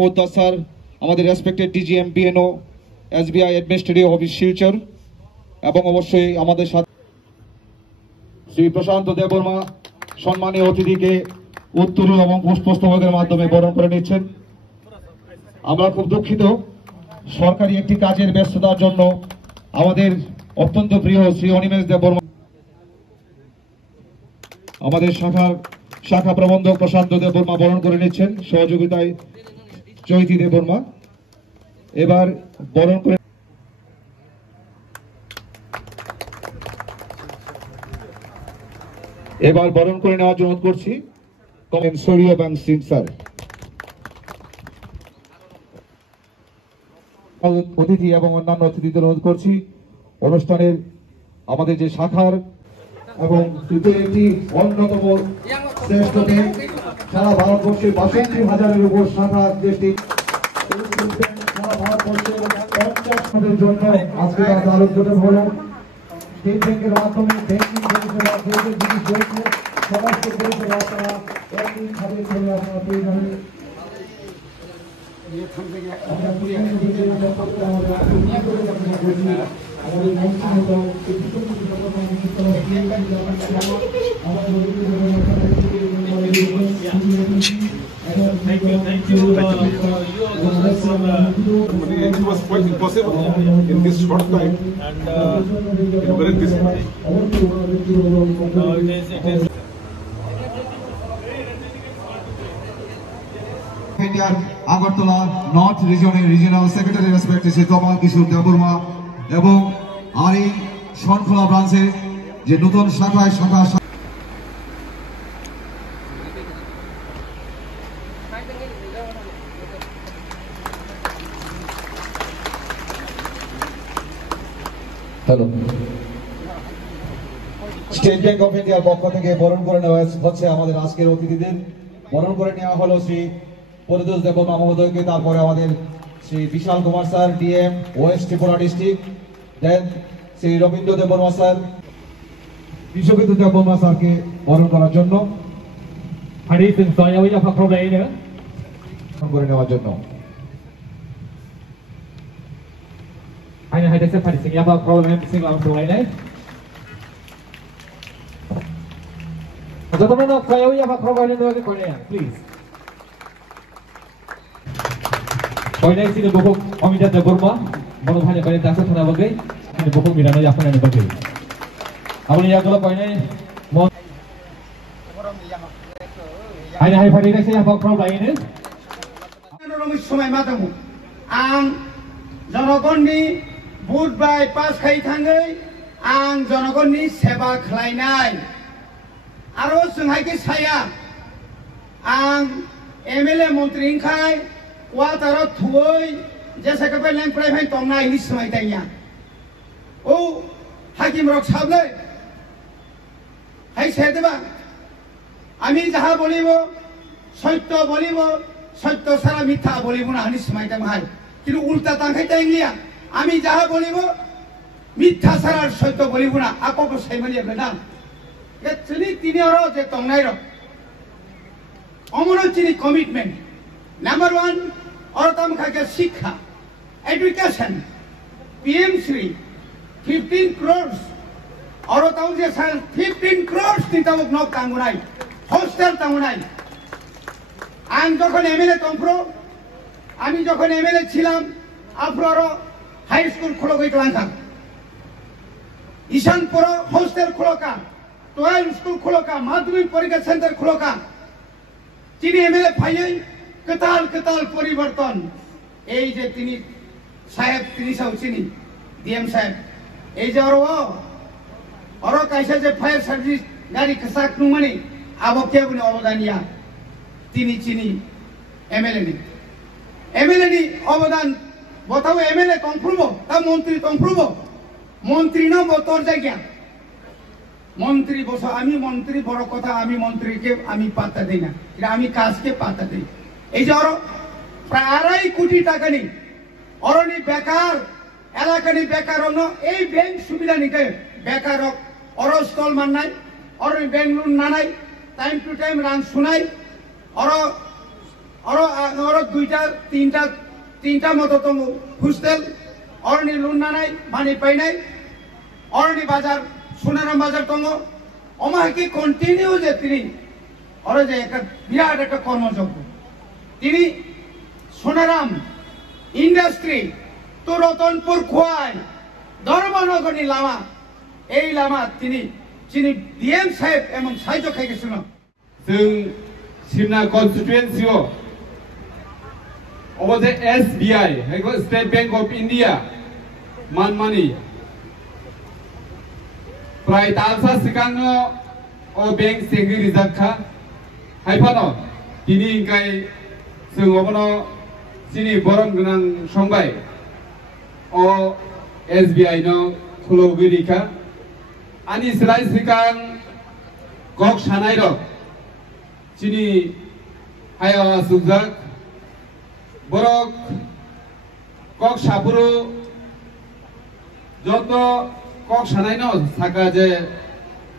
Poddar sir, আমাদের respected DGM BNO, SBI administrative office Silchar, এবং অবশ্যই আমাদের সাথে শ্রী প্রশান্ত দেববর্মা সম্মানীয় অতিথিকে উত্তরীয় এবং পুষ্পস্তবকের মাধ্যমে বরণ করে নিচ্ছেন। আমরা খুব দুঃখিত, সরকারি একটি কাজের ব্যস্ততার জন্য আমাদের অত্যন্ত প্রিয় শ্রী অনিমেষ দেববর্মা, আমাদের শাখা প্রবন্ধক প্রশান্ত দেববর্মা বরণ করে নিচ্ছেন, সহযোগিতায় চৈতি দেববর্মা। এবার বরণ করে নেওয়ার জন্য অনুরোধ করছি সরিয়া ব্যাংক সিং স্যার। অতিথি এবং অন্যান্য অতিথিদের অনুরোধ করছি অনুষ্ঠানের আমাদের যে শাখার এবং একটি অন্যতম শ্রেষ্ঠ ব্যাংক, সারা ভারতবর্ষে ৬২,০০০-এর উপর শাখা দেশটি সারা ভারতবর্ষে ৫০ জন্য আজকে তার আলোচনা হল। স্টেট ব্যাংকের মাধ্যমে ব্যাংকিং পরিষেবা জিনিস রয়েছে, সমস্ত পরিষেবা আপনারা একইভাবে চলে আপনারা পেয়ে যাবেন। It was quite impossible in this short time to collect this money. ইন্ডিয়ার আগরতলা নর্থ রিজনের regional secretary respect Shri Kamal Kishore Debbarma এবং আর এই শনখোলা ব্রাঞ্চের যে নতুন শাখা হ্যালো স্টেট ব্যাংক অফ ইন্ডিয়ার পক্ষ থেকে বরণ করে নেওয়া হচ্ছে আমাদের আজকের অতিথিদের। বরণ করে নেওয়া হলো শ্রী পরিতোষ দেববর্মা মহোদয়কে, তারপরে আমাদের Shri Vishal Kumar sir DM west Tripura district, then Shri Rabindra Debbarma sir, Biswajit Debbarma স্যারকে বরণ করার জন্য করে নেওয়ার জন্য। Koinai sini bukuk Omida Deborma, baru hanya koinai dasar sana bagai, ini bukuk mirana ya apa yang bagai. Awalnya ya kalau koinai mau, hanya hai pada ini saya apa problem ini? Ekonomi semai matamu, ang janagon ni boot by pass kai thangai, ang janagon ni seba khlainai. Aro sungai ke saya, ang MLA Menteri Inkai. Wah taruh thuoi, jasa kapal yang private tongna ini semai tanya. Oh, hakim rok sable, hai saya deba. Ami jaha bolibo, saitto bolibo, saitto sara mitha bolibo na ini semai tanya hai. Kilo ulta tangkai tanya. Ami jaha bolibo, mitha sara saitto bolibo na. Apa ko saya melihat benar. Jadi tini orang je tongnai rok. Omono ciri komitmen. Number one. और तम खाके शिक्षा, education, PM Shri, 15 crore, और तम जे साल 15 करोड़ ती तमक नौक तांगुनाई, hostel तांगुनाई, आन जखन एमएलए तंप्रो, आमी जखन एमएलए छिलाम, आफ्रो हाई स्कूल खुलो गई तलांका, ईशानपुर हॉस्टल खुलो का, 12 स्कूल खुलो का, माध्यमिक परीक्षा सेंटर खुलो का, चीनी एमएलए फाइल কেতাল পরিবর্তন এই যে তিনি সাহেব তিনি সাউচিনি ডিএম সাহেব এই যে অর কাইসা যে ফায়ার সার্ভিস গাড়ি কসাক নুমানি আবকে বনি অবদানিয়া তিনি চিনি এমএলএ নি অবদান বতাও এমএলএ কনফার্ম তা মন্ত্রী কনফার্ম মন্ত্রী না বতর জায়গা মন্ত্রী বসো আমি মন্ত্রী বড় কথা আমি মন্ত্রীকে আমি পাত্তা দেই না এটা আমি কাজকে পাত্তা দেই। এই যে প্রায় 2.5 কোটি টাকা নি অরনি বেকার এলাকানি বেকার এই ব্যাংক সুবিধা নিকে বেকার অরস্থল মাননাই অরনি ব্যাংক লোন নানাই টাইম টু টাইম রান শুনাই অর আরো দুইটা তিনটা মতো তো হোস্টেল অরণি লুন্না নাই মানি পাই নাই অরণি বাজার সোনারাম বাজার তঙ্গ অমাকে কন্টিনিউ যে তিনি ওর যে একটা বিরাট একটা কর্মযজ্ঞ তিনি সোনারাম ইন্ডাস্ট্রি তো রতনপুর খোয়াই ধর্মনগরী লামা এই লামা তিনি ডিএম সাহেব এবং সাহায্য খাইগেছিল जों सिमना कन्स्टिटुएन्सियाव अबजे SBI state bank of India मानमानि प्राय तालसा सिगांनो अ बैंक सेंगि रिजार्टखा हायफानो दिनि इंगाय जों अबनो सिनि बरन गोनां संबाय अ SBI नो खुलौगिरिखा आनि सिराय सिगां गक सानाय रक Sini hayo sujak borok kok sapuro joto kok sanai no saka je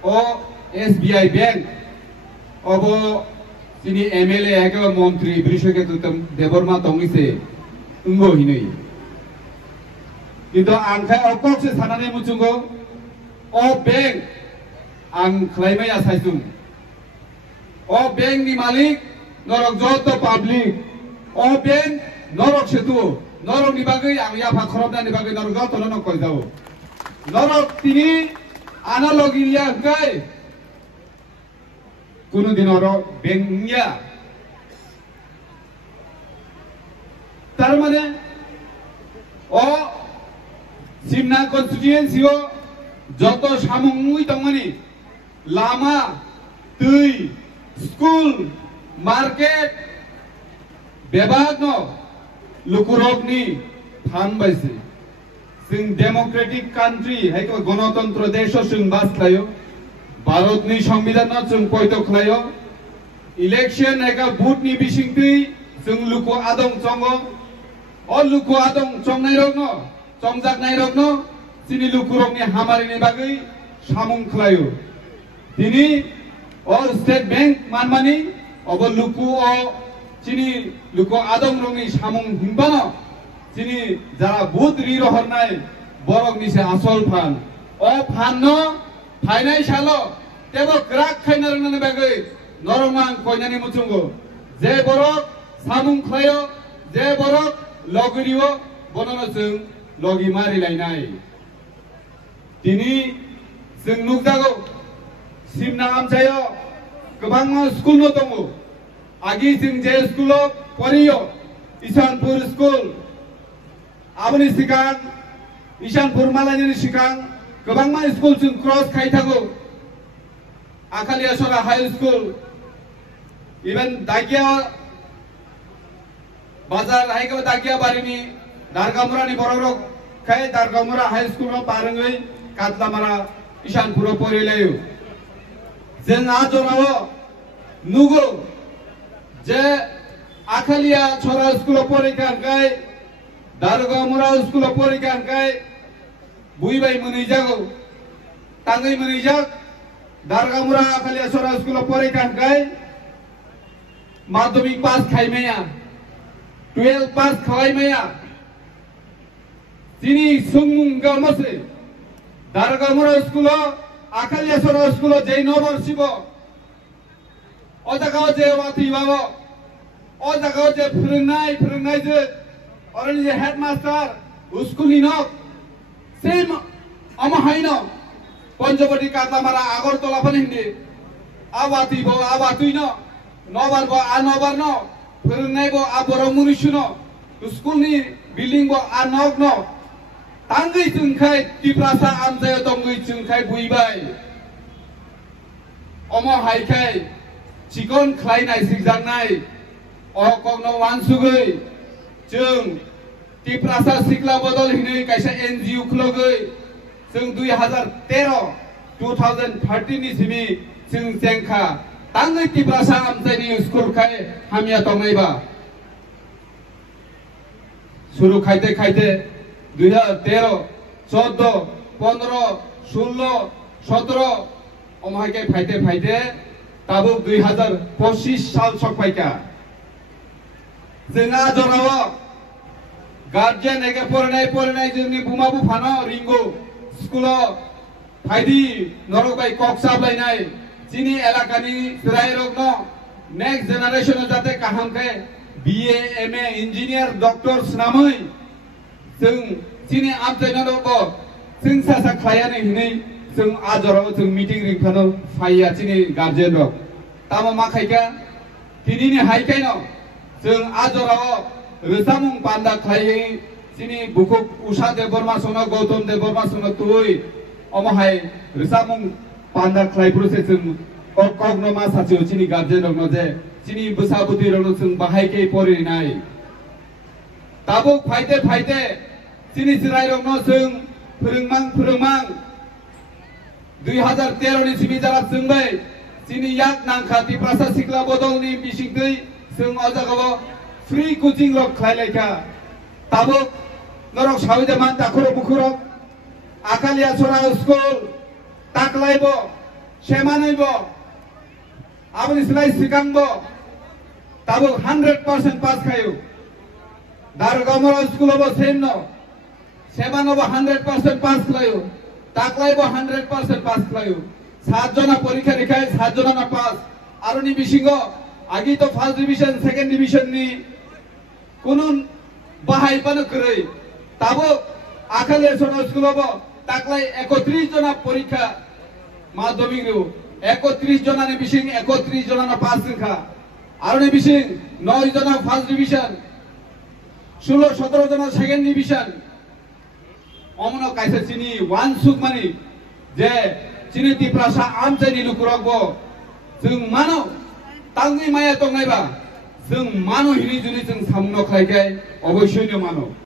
o SBI bank obo sini MLA eke montri brisheke tutam deborma tongise ungo hinoi কিন্তু आंखाय okok se sanane muchungo o bank ang khlaimai asaisung ओ bank नि मालिक नरक जत public ओ bank नरक सेतु नरक नि बागै आं याफा खरबना नि बागै नरक जत न कय जाओ नरक तिनि आना लगिलिया गाय कुनु दिन और बैंक निया तार माने ओ सिमना कन्स्टिट्युएन्सियाव जत सामुंगुइ दंमानि लामा दै स्कूल मार्केट बेबाग नो लुकुरगनी फान बायसे जों डेमोक्रेटिक कान्ट्री हायको गणतंत्र देश जों बासलायो भारतनि संविधान जों पयत खलायो इलेक्शन हायका बुथनि बिसिंति जों लुकु आदं चंगो अ लुकु आदं चंगनाय रगनो चंगजाकनाय रगनो सिनि लुकुरगनि हामारिनि बागै सामुं खलायो दिनि और स्टेट बैंक मानमानि अब लुकु ओ चिनि लुकु आदम रंगनि सामुं हिंबानो चिनि जारा बुथ रि रहरनाय बरकनि से आसल फान ओ फाननो फाइनाय सालो तेबो ग्राक खायना रंगनाय बागै नरमां कयनानि मुचुंगो जे बरक सामुं खलायो जे बरक लगिरियो बननो जों लगी मारि लायनाय दिनि जों नुजागौ सिमना आमचायो गोबां स्कुल नो दङ आगि जों जे स्कुलाव फरायो ईशानपुर स्कुल आबनि सिगां ईशानपुर मालायनि सिगां गोबां स्कुल जों क्रस खायथागौ आखालियासरा हाई स्कुल इवन दागिया बाजार हायगो दागिया बारिनि दारगामुरानि बररक खाय दारगामुरा हाई स्कुल पारंगै कातलामारा ईशानपुराव फरायलायो जों आजराव नुगौ जे आखालिया छोरा स्कुलाव फरायखांखाय दारगामुरा स्कुलाव फरायखांखाय बुइबाय मोनहैजागौ ताङै मोनहैजाग दारगामुरा आखालिया छोरा स्कुलाव फरायखांखाय माध्यमिक पास खायमाया 12 पास खालायमाया दिनै सोंमुं गामसे दारगामुरा स्कुलाव आखालिया छोरा स्कुलाव जे नबरसिबो ओ जागाव जे वाथि बाबो ओ जागाव जे फोरोंनाय जे अरनि जे हेडमास्टार स्कुलनि न सेम अमहायनो पंचवटी कातलामारा आगरतला पनि हिन्दि आवाथि बो आवाथुइ न नबार बो आ नबार न फोरोंनाय बो आ बरमुनिसु न स्कुलनि बिल्डिं बो आ नग न तांगै जोंखाय तिप्रासा आमजाय दंगै जोंखाय बुइबाय अमो हायखाय चिकन खलायनाय सिगजांनाय अकगनो वानसुगै जों तिप्रासा सिक्ला बदल हिनै कायसा एनजिओ खुलगै जों 2013 नि सिमि जों जेंखा तांगै तिप्रासा आमजायनि स्कुल खाय हामिया दंनायबा शुरू खायते 2013, 14, 15, 16, 17 अमाहाय फायदे ताबुक 2025 साल सकपायका जोंहा जराव गार्जियन एके फरायनाय जोंनि बुमा बुफानो रिंगौ स्कुलाव फायदि नरक बाय कक साबलायनाय जोंनि एलाकानि रायरगनो नेक्स्ट जेनारेशन जाते काहामके BA MA इंजीनियर डॉक्टर स्नामै जों जोंनि आबजायना दङ जों सासा खायानो हिनै जों आजराव जों मिटिं रिंखानो फाइया जोंनि गार्जियन दं तामा मा खायका दिनैनि हायखायनो जों आजराव रोजामुं बान्दा खायै जोंनि बुकुक उषा देबबर्मा सोनो गौतम देबबर्मा सोनो तुई अमहाय रोजामुं बान्दा खायब्रुसे जों ककनो मा साथियो जोंनि गार्जियन दङ जे जोंनि बोसाबुति रनो जों बाहायके परिनाय ताबुक फायदे जोंनि जिरायरनो जों फोरोंमां 2013 नि सिबि जारा जोंबाय जोंनि याक नांखाति प्रासा सिक्ला बदलनि बिसिंदै जों अजागाव फ्री कोचिंग रक खायलायखा ताबुक नरक साविदेमान दाखुर बुखुरक आकालिया सरा स्कुल ताकलायबो सेमानैबो आबनि सिलाय सिकांबो ताबुक 100% पास खायो दारगामरा स्कुलावबो सेम न सेमानबो 100% पास खायो ताकलायबो 100% पास खायो 7 जना परीक्षा लिखाय 7 जना पास आरोनि बिसिंगो आगि तो फर्स्ट डिविजन सेकेंड डिविजन नि कुनुन बाहायबानो गरै ताबो आखालेसर स्कुलावबो ताकलाय 31 जना परीक्षा माध्यमिक रु 31 जना नि बिसिं 31 जना ना पास खा आरोनि बिसिं 9 जना फर्स्ट डिविजन 16 17 जना सेकेंड डिविजन अमनो कायसे चिनी वान सुकमानि जे चिनी तिप्रासा आमचाइनि लुकुरगबो जों मानो तांनि माया दंनायबा जों मानो हिनि जुनि जों सामुनो खायखाय अबश्यनो मानो